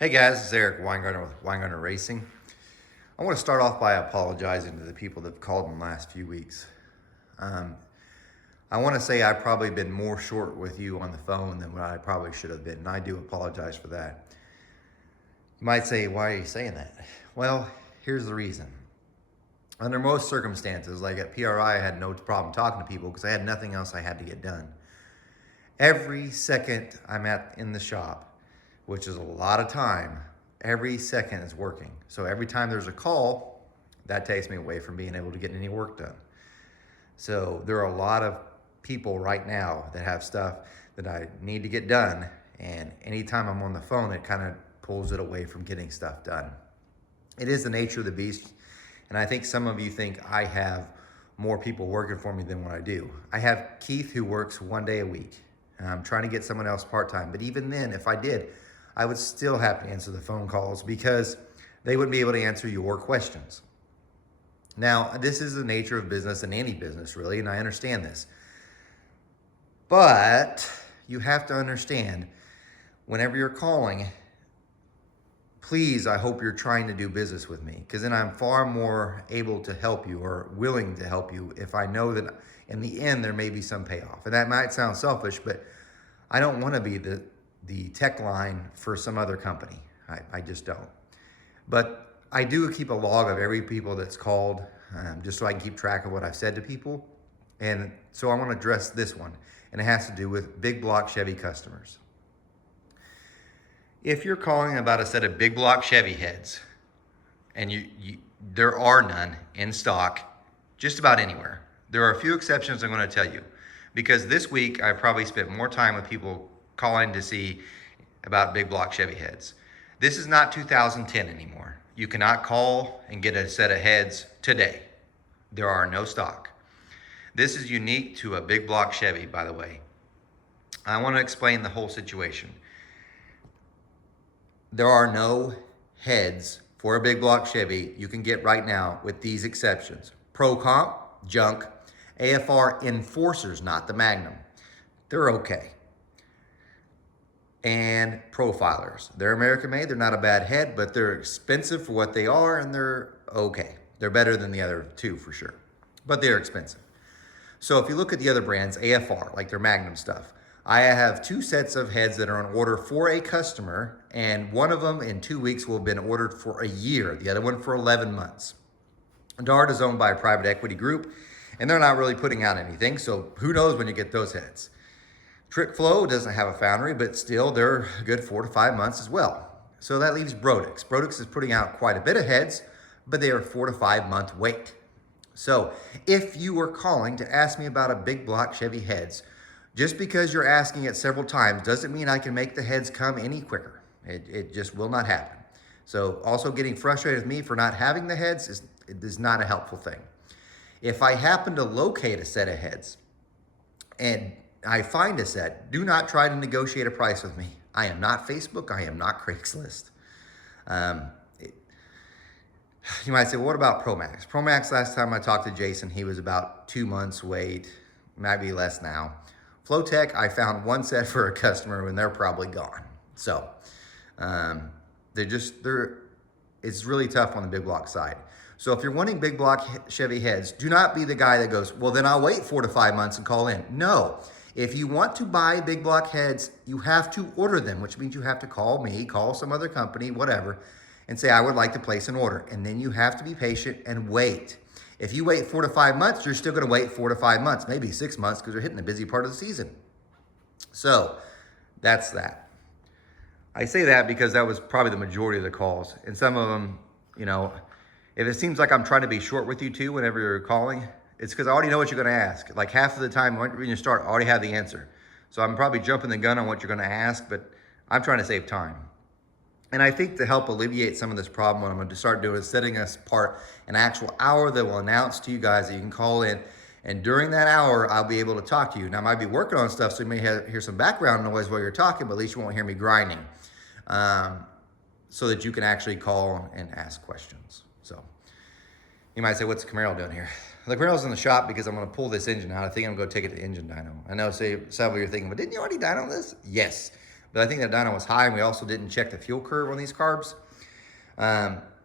Hey guys, it's Eric Weingartner with Weingartner Racing. I want to start off by apologizing to the people that have called in the last few weeks. I want to say I've probably been more short with you on the phone than what I probably should have been, and I do apologize for that. You might say, why are you saying that? Well, here's the reason. Under most circumstances, like at PRI, I had no problem talking to people because I had nothing else I had to get done. Every second I'm in the shop, which is a lot of time, every second is working. So every time there's a call, that takes me away from being able to get any work done. So there are a lot of people right now that have stuff that I need to get done, and anytime I'm on the phone, it kind of pulls it away from getting stuff done. It is the nature of the beast, and I think some of you think I have more people working for me than what I do. I have Keith who works 1 day a week, and I'm trying to get someone else part-time, but even then, if I did, I would still have to answer the phone calls because they wouldn't be able to answer your questions. Now, this is the nature of business and any business really, and I understand this. But you have to understand, whenever you're calling, please, I hope you're trying to do business with me, because then I'm far more able to help you or willing to help you if I know that in the end there may be some payoff. And that might sound selfish, but I don't want to be the tech line for some other company. I just don't. But I do keep a log of every people that's called, just so I can keep track of what I've said to people. And so I want to address this one, and it has to do with big block Chevy customers. If you're calling about a set of big block Chevy heads, and there are none in stock just about anywhere. There are a few exceptions I'm going to tell you, because this week I probably spent more time with people calling to see about big block Chevy heads. This is not 2010 anymore. You cannot call and get a set of heads today. There are no stock. This is unique to a big block Chevy, by the way. I want to explain the whole situation. There are no heads for a big block Chevy you can get right now with these exceptions. Pro Comp, junk. AFR Enforcers, not the Magnum. They're okay. And Profilers. They're American made. They're not a bad head, but they're expensive for what they are, and they're okay. They're better than the other two for sure, but they're expensive. So if you look at the other brands, AFR, like their Magnum stuff, I have 2 sets of heads that are on order for a customer, and one of them in 2 weeks will have been ordered for a year, the other one for 11 months. Dart is owned by a private equity group, and they're not really putting out anything, so who knows when you get those heads. Trick Flow doesn't have a foundry, but still they're a good 4 to 5 months as well. So that leaves Brodix. Brodix is putting out quite a bit of heads, but they are 4 to 5 month wait. So if you were calling to ask me about a big block Chevy heads, just because you're asking it several times doesn't mean I can make the heads come any quicker. It just will not happen. So also getting frustrated with me for not having the heads is not a helpful thing. If I happen to locate a set of heads and I find a set, do not try to negotiate a price with me. I am not Facebook. I am not Craigslist. You might say, well, what about ProMax? ProMax, last time I talked to Jason, he was about 2 months wait, maybe less now. Flowtech, I found 1 set for a customer and they're probably gone. So it's really tough on the big block side. So if you're wanting big block Chevy heads, do not be the guy that goes, well, then I'll wait 4 to 5 months and call in. No. If you want to buy big block heads, you have to order them, which means you have to call me, call some other company, whatever, and say, I would like to place an order. And then you have to be patient and wait. If you wait 4 to 5 months, you're still going to wait 4 to 5 months, maybe 6 months, because you're hitting the busy part of the season. So that's that. I say that because that was probably the majority of the calls. And some of them, if it seems like I'm trying to be short with you too whenever you're calling, it's because I already know what you're going to ask. Like half of the time when you start, I already have the answer. So I'm probably jumping the gun on what you're going to ask, but I'm trying to save time. And I think to help alleviate some of this problem, what I'm going to start doing is setting us apart an actual hour that will announce to you guys that you can call in. And during that hour, I'll be able to talk to you. Now, I might be working on stuff, so you may hear some background noise while you're talking, but at least you won't hear me grinding. So that you can actually call and ask questions. So you might say, what's the Camaro doing here? The Camaro's in the shop because I'm going to pull this engine out. I think I'm going to take it to engine dyno. I know, say, several of you are thinking, but didn't you already dyno this? Yes, But I think that dyno was high, and we also didn't check the fuel curve on these carbs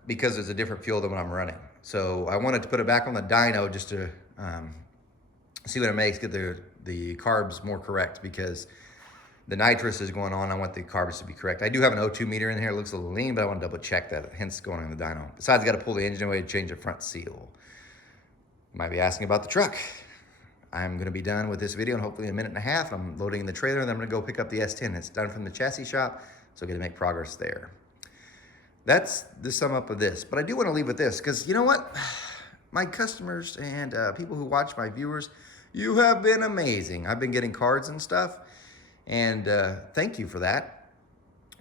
because it's a different fuel than what I'm running. So I wanted to put it back on the dyno just to see what it makes, get the carbs more correct, because the nitrous is going on. I want the carbs to be correct. I do have an O2 meter in here. It looks a little lean, but I want to double check that, hence going on the dyno. Besides, I got to pull the engine away to change the front seal. You might be asking about the truck. I'm going to be done with this video in hopefully a minute and a half. I'm loading in the trailer, and then I'm going to go pick up the S10. It's done from the chassis shop, so I'm going to make progress there. That's the sum up of this. But I do want to leave with this, because you know what? My customers and people who watch my viewers, you have been amazing. I've been getting cards and stuff, and thank you for that.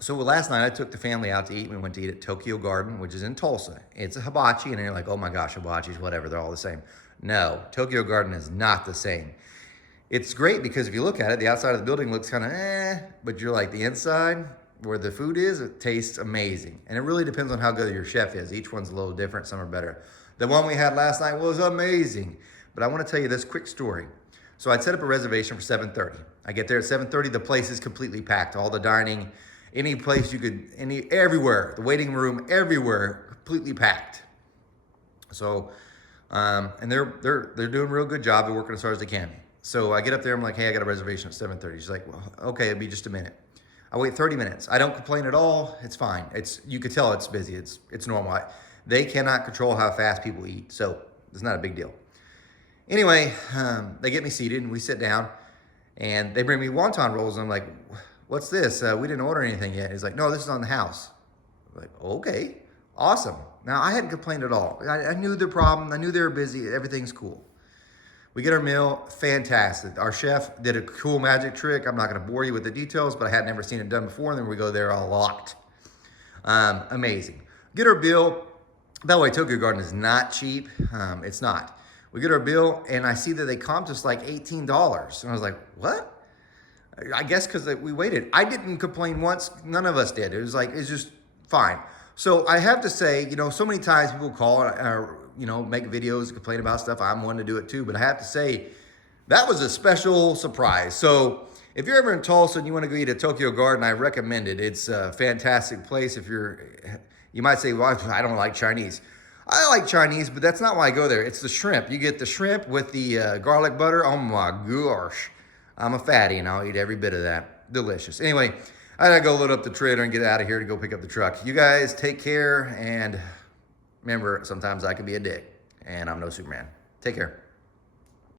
So last night I took the family out to eat. We went to eat at Tokyo Garden, which is in Tulsa. It's a hibachi, and you're like, oh my gosh, hibachis, whatever, they're all the same. No, Tokyo Garden is not the same. It's great because if you look at it, the outside of the building looks kind of but you're like, the inside where the food is, it tastes amazing. And it really depends on how good your chef is. Each one's a little different, some are better. The one we had last night was amazing. But I want to tell you this quick story. So I'd set up a reservation for 7:30. I get there at 7:30, the place is completely packed. All the dining, any place you could, everywhere, the waiting room, everywhere, completely packed. So, and they're doing a real good job. They're working as hard as they can. So I get up there, I'm like, hey, I got a reservation at 7:30. She's like, well, okay, it'll be just a minute. I wait 30 minutes. I don't complain at all. It's fine. You could tell it's busy. It's normal. They cannot control how fast people eat, so it's not a big deal. Anyway, they get me seated, and we sit down, and they bring me wonton rolls, and I'm like, what's this? We didn't order anything yet. He's like, no, this is on the house. I'm like, okay, awesome. Now, I hadn't complained at all. I knew the problem. I knew they were busy. Everything's cool. We get our meal, fantastic. Our chef did a cool magic trick. I'm not gonna bore you with the details, but I had never seen it done before, and then we go there all locked. Amazing. Get our bill. By the way, Tokyo Garden is not cheap. It's not. We get our bill, and I see that they comped us like $18. And I was like, what? I guess because we waited. I didn't complain once. None of us did. It was like, it's just fine. So I have to say, so many times people call or make videos, complain about stuff. I'm one to do it too. But I have to say, that was a special surprise. So if you're ever in Tulsa and you want to go eat at Tokyo Garden, I recommend it. It's a fantastic place. You might say, well, I don't like Chinese. I like Chinese, but that's not why I go there. It's the shrimp. You get the shrimp with the garlic butter. Oh my gosh. I'm a fatty, and I'll eat every bit of that. Delicious. Anyway, I gotta go load up the trailer and get out of here to go pick up the truck. You guys take care, and remember, sometimes I can be a dick, and I'm no Superman. Take care.